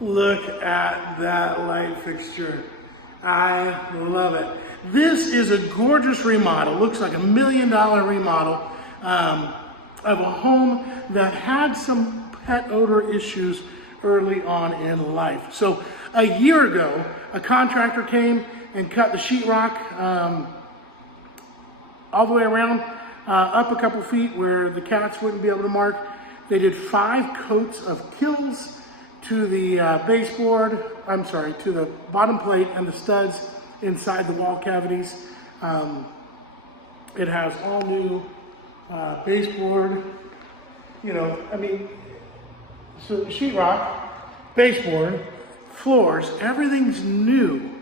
Look at that light fixture. I love it. This is a gorgeous remodel. Looks like $1 million remodel of a home that had some pet odor issues early on in life. So a year ago, a contractor came and cut the sheetrock all the way around, up a couple feet where the cats wouldn't be able to mark. They did 5 coats of kills to the baseboard, to the bottom plate and the studs inside the wall cavities. It has all new baseboard, so sheetrock, baseboard, floors, everything's new.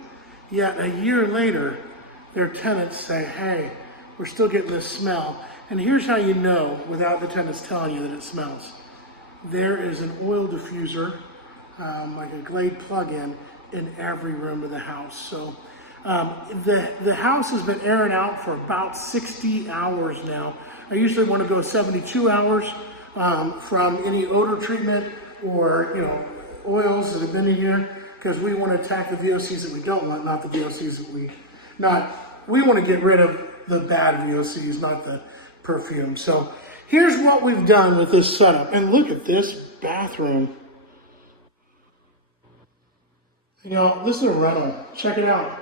Yet a year later, their tenants say, hey, we're still getting this smell. And here's how you know, without the tenants telling you that it smells. There is an oil diffuser, like a Glade plug-in, in every room of the house. So the house has been airing out for about 60 hours now. I usually want to go 72 hours from any odor treatment or oils that have been in here, because we want to attack the VOCs that we don't want, not the VOCs that we want to get rid of the bad VOCs, not the perfume. So here's what we've done with this setup. And look at this bathroom. This is a rental. Check it out.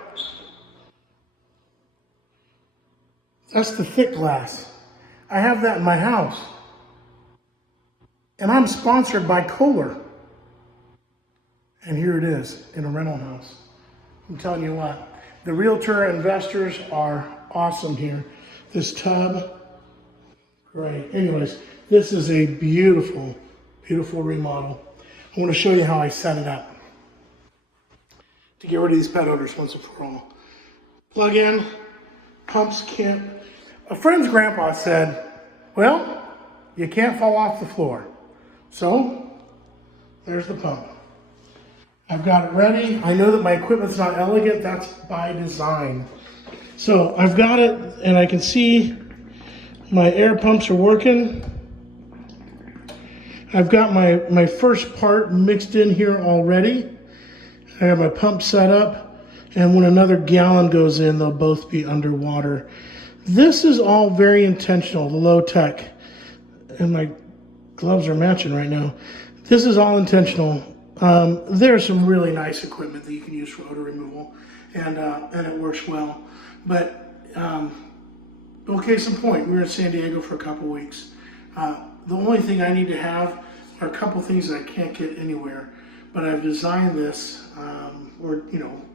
That's the thick glass. I have that in my house. And I'm sponsored by Kohler. And here it is in a rental house. I'm telling you what, the realtor investors are awesome here. This tub, great. Anyways, this is a beautiful, beautiful remodel. I want to show you how I set it up to get rid of these pet odors once and for all. Plug in, pumps can't. A friend's grandpa said, well, you can't fall off the floor. So there's the pump. I've got it ready. I know that my equipment's not elegant. That's by design. So I've got it, and I can see my air pumps are working. I've got my first part mixed in here already. I have my pump set up, and when another gallon goes in, they'll both be underwater. This is all very intentional, the low tech, and my gloves are matching right now. This is all intentional. There's some really nice equipment that you can use for odor removal, and it works well. But case in point, we were in San Diego for a couple weeks. The only thing I need to have are a couple things that I can't get anywhere. But I've designed this,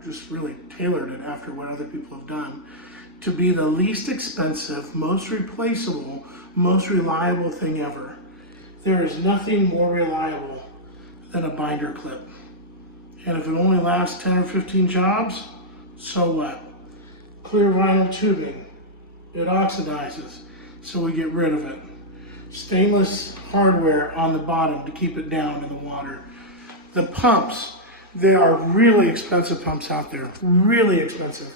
just really tailored it after what other people have done, to be the least expensive, most replaceable, most reliable thing ever. There is nothing more reliable than a binder clip. And if it only lasts 10 or 15 jobs, so what? Clear vinyl tubing, it oxidizes, so we get rid of it. Stainless hardware on the bottom to keep it down in the water. The pumps, they are really expensive pumps out there, really expensive.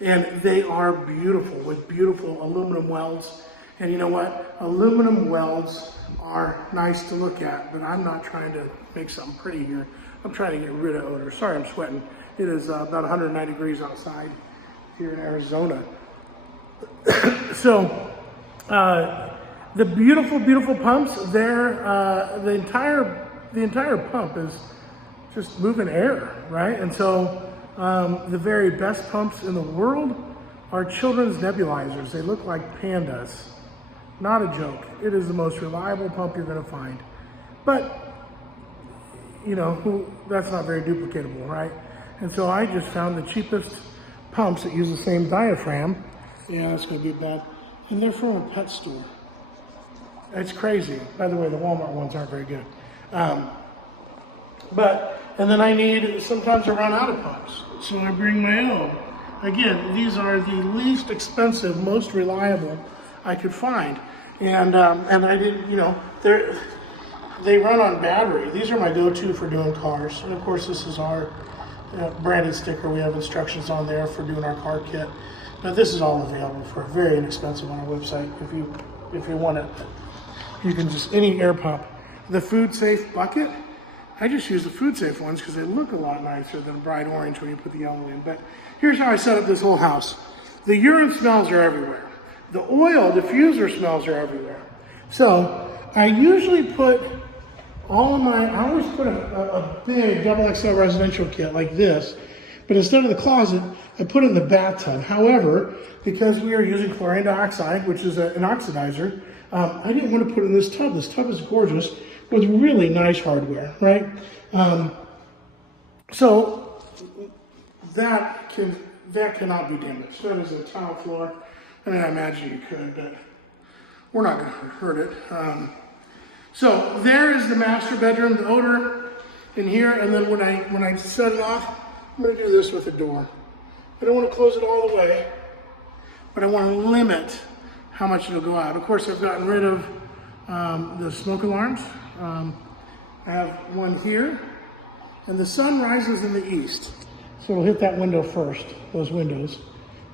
And they are beautiful, with beautiful aluminum welds. And you know what? Aluminum welds are nice to look at, but I'm not trying to make something pretty here. I'm trying to get rid of odor. Sorry, I'm sweating. It is about 109 degrees outside here in Arizona. So, the beautiful, beautiful pumps, the entire pump is just moving air, right? And so the very best pumps in the world are children's nebulizers. They look like pandas. Not a joke. It is the most reliable pump you're going to find. But, that's not very duplicatable, right? And so I just found the cheapest pumps that use the same diaphragm. Yeah, that's going to be bad. And they're from a pet store. It's crazy. By the way, the Walmart ones aren't very good. And then sometimes I run out of pumps, so I bring my own. Again, these are the least expensive, most reliable I could find. And I didn't, they run on battery. These are my go-to for doing cars. And of course, this is our branded sticker. We have instructions on there for doing our car kit. But this is all available for very inexpensive on our website. If you want it, you can just, any air pump. The food safe bucket, I just use the food safe ones because they look a lot nicer than bright orange when you put the yellow in. But here's how I set up this whole house. The urine smells are everywhere. The oil diffuser smells are everywhere. So I usually put I always put a big XXL residential kit like this, but instead of the closet, I put it in the bathtub. However, because we are using chlorine dioxide, which is an oxidizer, I didn't want to put it in this tub. This tub is gorgeous with really nice hardware, right? So that cannot be damaged. That is a tile floor. I mean, I imagine you could, but we're not going to hurt it. So there is the master bedroom, the odor in here, and then when I set it off, I'm going to do this with the door. I don't want to close it all the way, but I want to limit how much it'll go out. Of course, I've gotten rid of the smoke alarms. I have one here, and the sun rises in the east, so it'll hit that window first, those windows.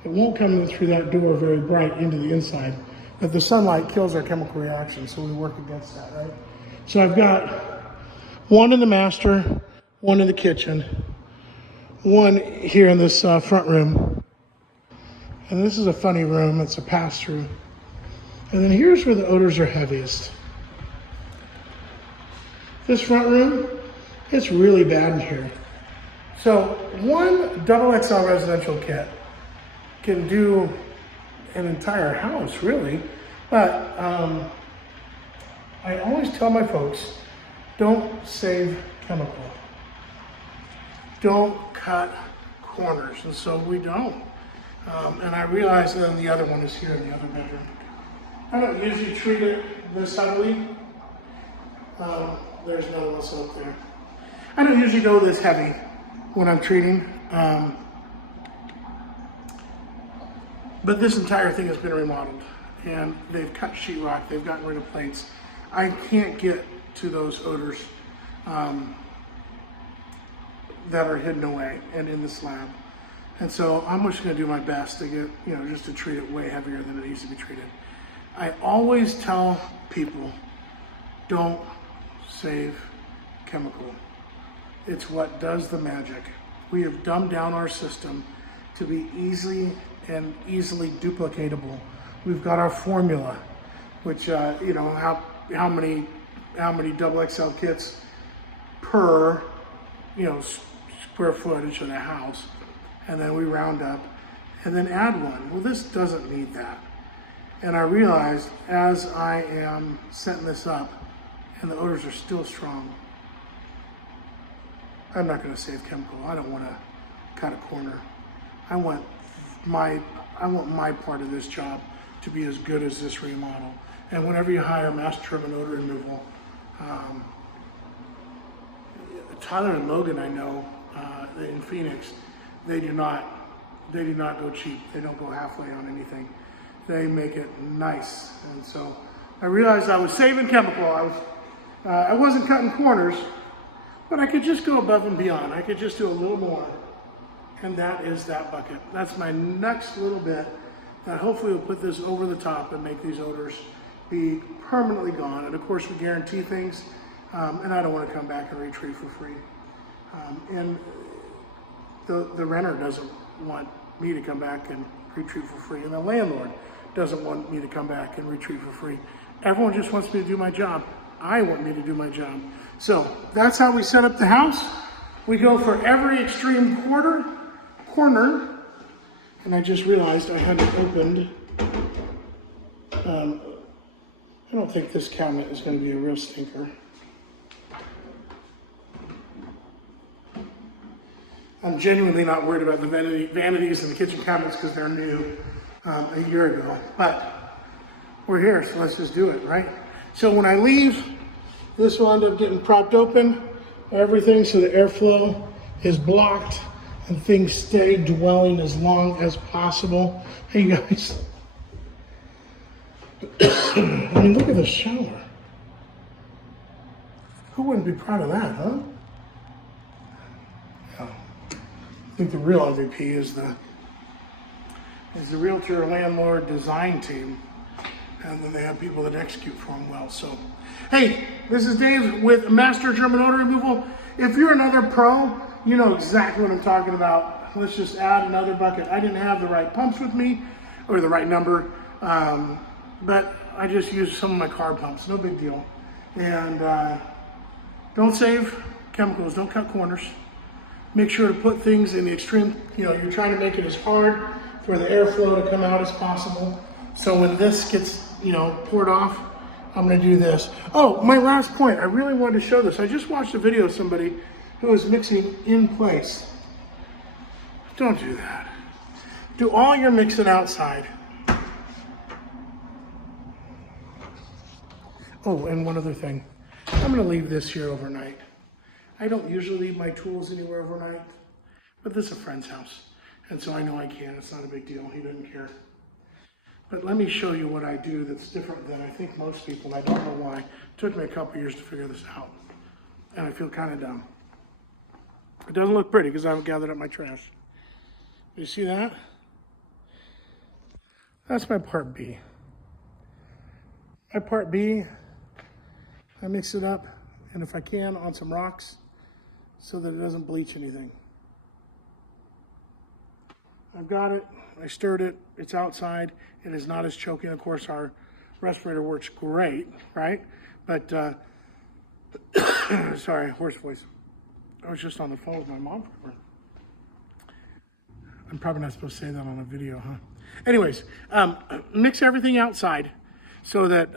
It won't come through that door very bright into the inside, but the sunlight kills our chemical reaction, so we work against that, right? So I've got one in the master, one in the kitchen, one here in this front room. And this is a funny room, it's a pass-through. And then here's where the odors are heaviest. This front room, it's really bad in here. So one XXL residential kit can do an entire house, really. But I always tell my folks, don't save chemical. Don't cut corners, and so we don't. And I realize that the other one is here in the other bedroom. I don't usually treat it this heavily. There's none of us up there. I don't usually go this heavy when I'm treating. But this entire thing has been remodeled, and they've cut sheetrock, they've gotten rid of plates. I can't get to those odors that are hidden away and in the slab. And so I'm just gonna do my best to get, just to treat it way heavier than it needs to be treated. I always tell people, don't save chemical. It's what does the magic. We have dumbed down our system to be easily duplicatable. We've got our formula, which how many XXL kits per square footage of the house, and then we round up and then add one. Well, this doesn't need that. And I realized as I am setting this up, and the odors are still strong, I'm not going to save chemical. I don't want to cut a corner. I want my part of this job to be as good as this remodel. And whenever you hire master trim and odor removal, Tyler and Logan, I know in Phoenix, they do not go cheap. They don't go halfway on anything. They make it nice. And so I realized I was saving chemical. I wasn't cutting corners, but I could just go above and beyond. I could just do a little more. And that is that bucket. That's my next little bit that hopefully will put this over the top and make these odors be permanently gone. And of course we guarantee things, and I don't want to come back and retreat for free. And the renter doesn't want me to come back and retreat for free, and the landlord doesn't want me to come back and retreat for free. Everyone just wants me to do my job. I want me to do my job. So that's how we set up the house. We go for every extreme corner, and I just realized I hadn't opened. I don't think this cabinet is going to be a real stinker. I'm genuinely not worried about the vanities and the kitchen cabinets because they're new a year ago. But we're here, so let's just do it, right? So when I leave, this will end up getting propped open, everything, so the airflow is blocked and things stay dwelling as long as possible. Hey, you guys. I mean, look at the shower. Who wouldn't be proud of that, huh? Yeah. I think the real MVP is the realtor landlord design team and then they have people that execute for them well. So, hey, this is Dave with Master German Odor Removal. If you're another pro, you know exactly what I'm talking about. Let's just add another bucket. I didn't have the right pumps with me, or the right number, but I just used some of my car pumps, no big deal. And don't save chemicals, don't cut corners. Make sure to put things in the extreme, you're trying to make it as hard for the airflow to come out as possible. So when this gets, poured off, I'm gonna do this. Oh, my last point, I really wanted to show this. I just watched a video of somebody who was mixing in place. Don't do that. Do all your mixing outside. Oh, and one other thing. I'm gonna leave this here overnight. I don't usually leave my tools anywhere overnight, but this is a friend's house. And so I know I can, it's not a big deal, he doesn't care. But let me show you what I do that's different than I think most people, and I don't know why. It took me a couple years to figure this out. And I feel kind of dumb. It doesn't look pretty because I haven't gathered up my trash. You see that? That's my part B. My part B, I mix it up, and if I can, on some rocks so that it doesn't bleach anything. I've got it, I stirred it, it's outside, it is not as choking. Of course, our respirator works great, right? But, sorry, hoarse voice. I was just on the phone with my mom forever. I'm probably not supposed to say that on a video, huh? Anyways, mix everything outside so that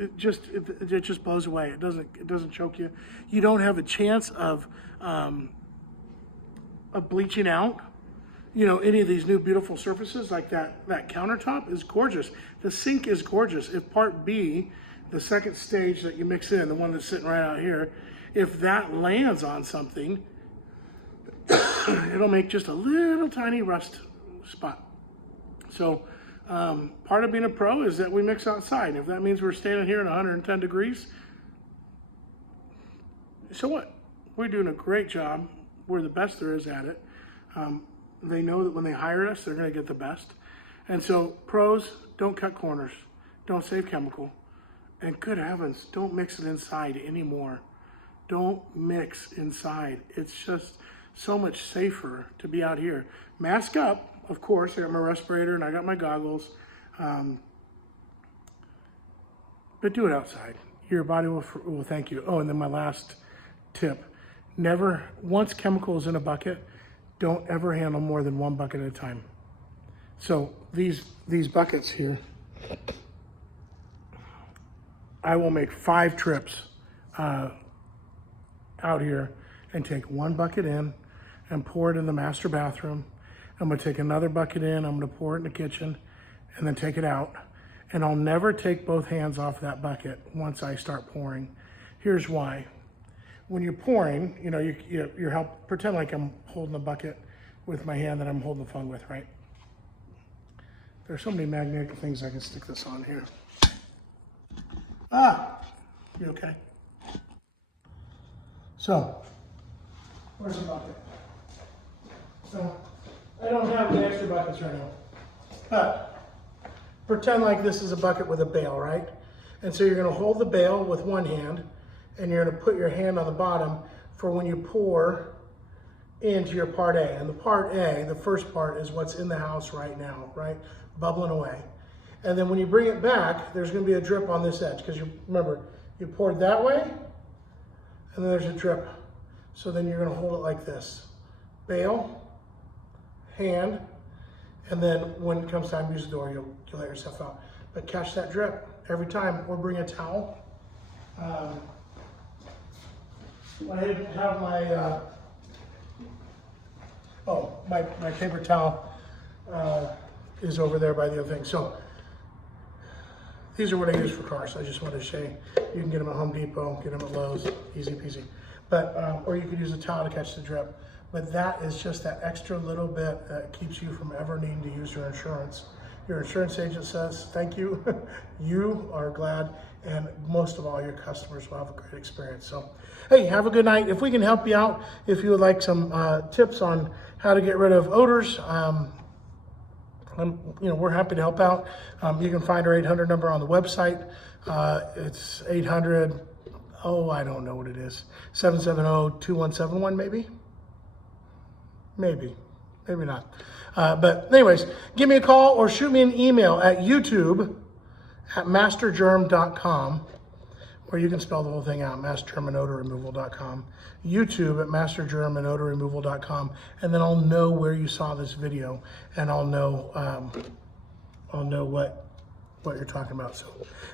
it just blows away. It doesn't choke you. You don't have a chance of bleaching out. Any of these new beautiful surfaces like that countertop is gorgeous. The sink is gorgeous. If part B, the second stage that you mix in, the one that's sitting right out here, if that lands on something, it'll make just a little tiny rust spot. So part of being a pro is that we mix outside. If that means we're standing here in 110 degrees, so what? We're doing a great job. We're the best there is at it. They know that when they hire us, they're going to get the best. And so pros, don't cut corners. Don't save chemical. And good heavens, don't mix it inside anymore. Don't mix inside. It's just so much safer to be out here. Mask up, of course. I got my respirator and I got my goggles. But do it outside. Your body will thank you. Oh, and then my last tip. Never, once chemical is in a bucket, don't ever handle more than one bucket at a time. So these buckets here, I will make 5 trips out here and take one bucket in and pour it in the master bathroom. I'm gonna take another bucket in, I'm gonna pour it in the kitchen and then take it out. And I'll never take both hands off that bucket once I start pouring. Here's why. When you're pouring, you're pretend like I'm holding the bucket with my hand that I'm holding the phone with, right? There's so many magnetic things I can stick this on here. You okay? So, where's the bucket? So, I don't have the extra buckets right now, but pretend like this is a bucket with a bail, right? And so you're gonna hold the bail with one hand, and you're gonna put your hand on the bottom for when you pour into your part A. And the part A, the first part, is what's in the house right now, right? Bubbling away. And then when you bring it back, there's gonna be a drip on this edge, because remember, you poured that way, and then there's a drip. So then you're gonna hold it like this. Bail, hand, and then when it comes time to use the door, you'll let yourself out. But catch that drip every time, or bring a towel. I have my paper towel is over there by the other thing. So these are what I use for cars. I just wanted to show you. You can get them at Home Depot, get them at Lowe's, easy peasy. But, or you could use a towel to catch the drip. But that is just that extra little bit that keeps you from ever needing to use your insurance. Your insurance agent says, thank you. You are glad, and most of all, your customers will have a great experience. So, hey, have a good night. If we can help you out, if you would like some tips on how to get rid of odors, we're happy to help out. You can find our 800 number on the website. It's 800, I don't know what it is, 770-2171 maybe? Maybe not. But anyways, give me a call or shoot me an email at youtube@mastergerm.com, or you can spell the whole thing out, mastergermandodorremoval.com, YouTube at mastergermandodorremoval.com, and then I'll know where you saw this video, and I'll know what you're talking about. So,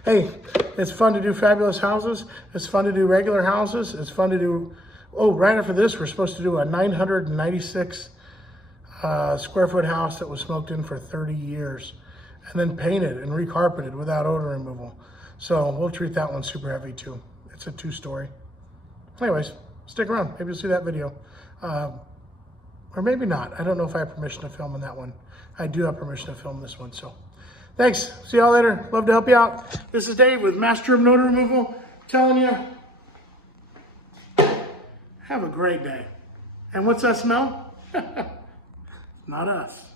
hey, it's fun to do fabulous houses. It's fun to do regular houses. It's fun to do, right after this, we're supposed to do a 996 square foot house that was smoked in for 30 years and then painted and recarpeted without odor removal. So we'll treat that one super heavy too. It's a 2-story. Anyways, stick around. Maybe you'll see that video. Or maybe not. I don't know if I have permission to film on that one. I do have permission to film this one. So thanks. See y'all later. Love to help you out. This is Dave with Master Germ and Odor Removal telling you, have a great day. And what's that smell? Not us.